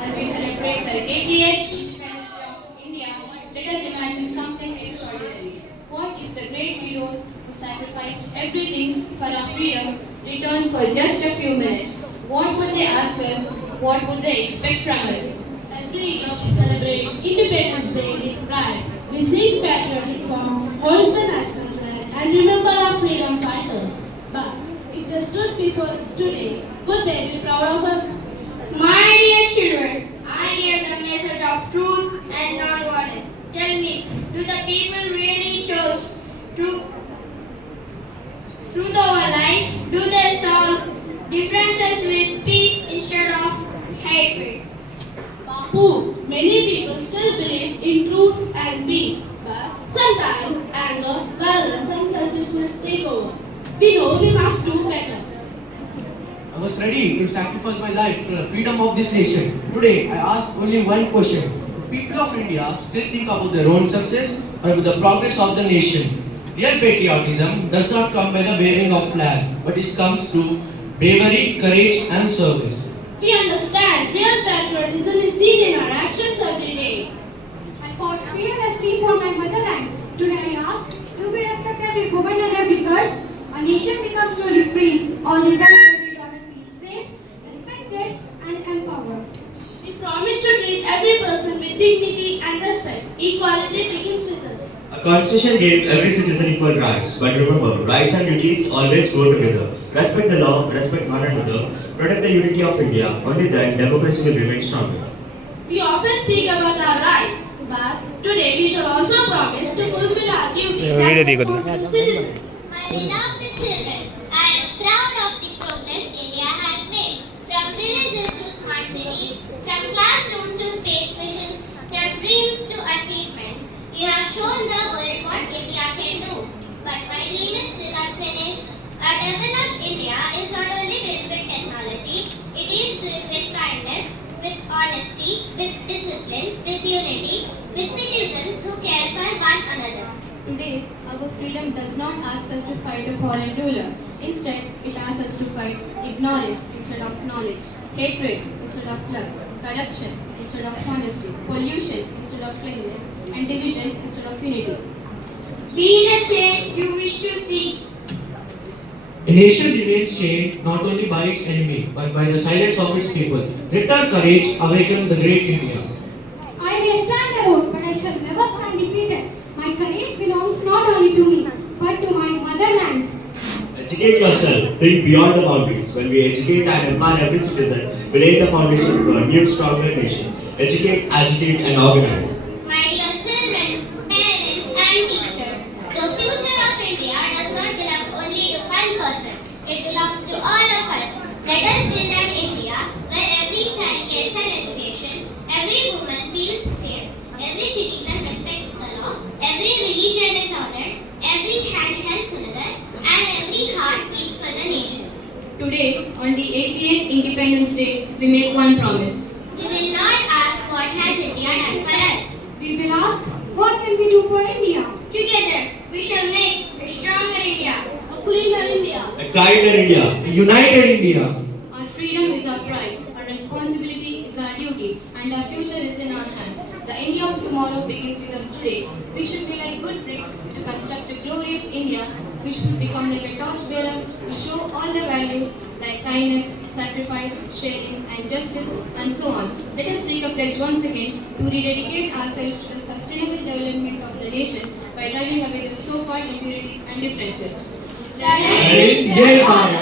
As we celebrate the 80th independence day of India, let us imagine something extraordinary. What if the great heroes who sacrificed everything for our freedom returned for just a few minutes? What would they ask us? What would they expect from us? Every year we celebrate Independence Day with pride. We sing patriotic songs, hoist the national flag, and remember our freedom fighters. But if they stood before us today, would they be proud of us? My dear children, I hear the message of truth and non-violence. Tell me, do the people really choose truth over lies? Do they solve differences with peace instead of hatred? Bapu, many people still believe in truth and peace, but sometimes anger, violence, and selfishness take over. We know we must do better. I was ready to sacrifice my life for the freedom of this nation. Today, I ask only one question. Do people of India still think about their own success or about the progress of the nation? Real patriotism does not come by the waving of flag, but it comes through bravery, courage, and service. We understand real patriotism is seen in our actions every day. I fought fearlessly for my motherland. Today I ask, do we respect every woman and every girl? A nation becomes truly free only when every daughter feels safe, respected, and empowered. We promise to treat every person with dignity and respect. Equality begins with us. A constitution gave every citizen equal rights, but remember, rights and duties always go together. Respect the law, respect one another, protect the unity of India. Only then democracy will remain stronger. We often speak about our rights, but today we shall also promise to fulfill our duties as responsible citizens. My beloved children, I am proud of the progress India has made. From villages to smart cities, from classrooms to space missions, from dreams to achievements. You have shown the world what India can do. But my dream is still unfinished. A developed India is not only built with technology, it is built with kindness, with honesty, with discipline, with unity, with citizens who care for one another. Today, our freedom does not ask us to fight a foreign ruler. Instead, it asks us to fight ignorance instead of knowledge, hatred instead of love, corruption instead of honesty, pollution instead of cleanliness, and division instead of unity. Be the change you wish to see. A nation remains chained not only by its enemy, but by the silence of its people. Let our courage awaken the great India. I may stand alone, but I shall never stand defeated. My courage belongs not only to me, but to my motherland. Educate yourself, think beyond the boundaries. When we educate and empower every citizen, we lay the foundation for a new, stronger nation. Educate, agitate, and organize. My dear children, parents and teachers, the future of India does not belong only to one person. It belongs to all of us. Let us build an India where every child gets an education, every woman feels safe, every citizen respects the law, every religion is honored, every hand helps another, and every heart beats for the nation. Today, on the 80th Independence Day, we make one promise. We will not ask what has India done for us. We will ask, what can we do for India? Together, we shall make a stronger India. A cleaner India. A kinder India. A united India. Our freedom is our pride, our responsibility is our duty, and our future is in our hands. The India of tomorrow begins with us today. We should be like good bricks to construct a glorious India, which should become like a torchbearer to show all the values like kindness, sacrifice, sharing, and justice, and so on. Let us take a pledge once again to rededicate ourselves to the sustainable development of the nation by driving away the so-called impurities and differences. Jai Hind, Jai Bharat.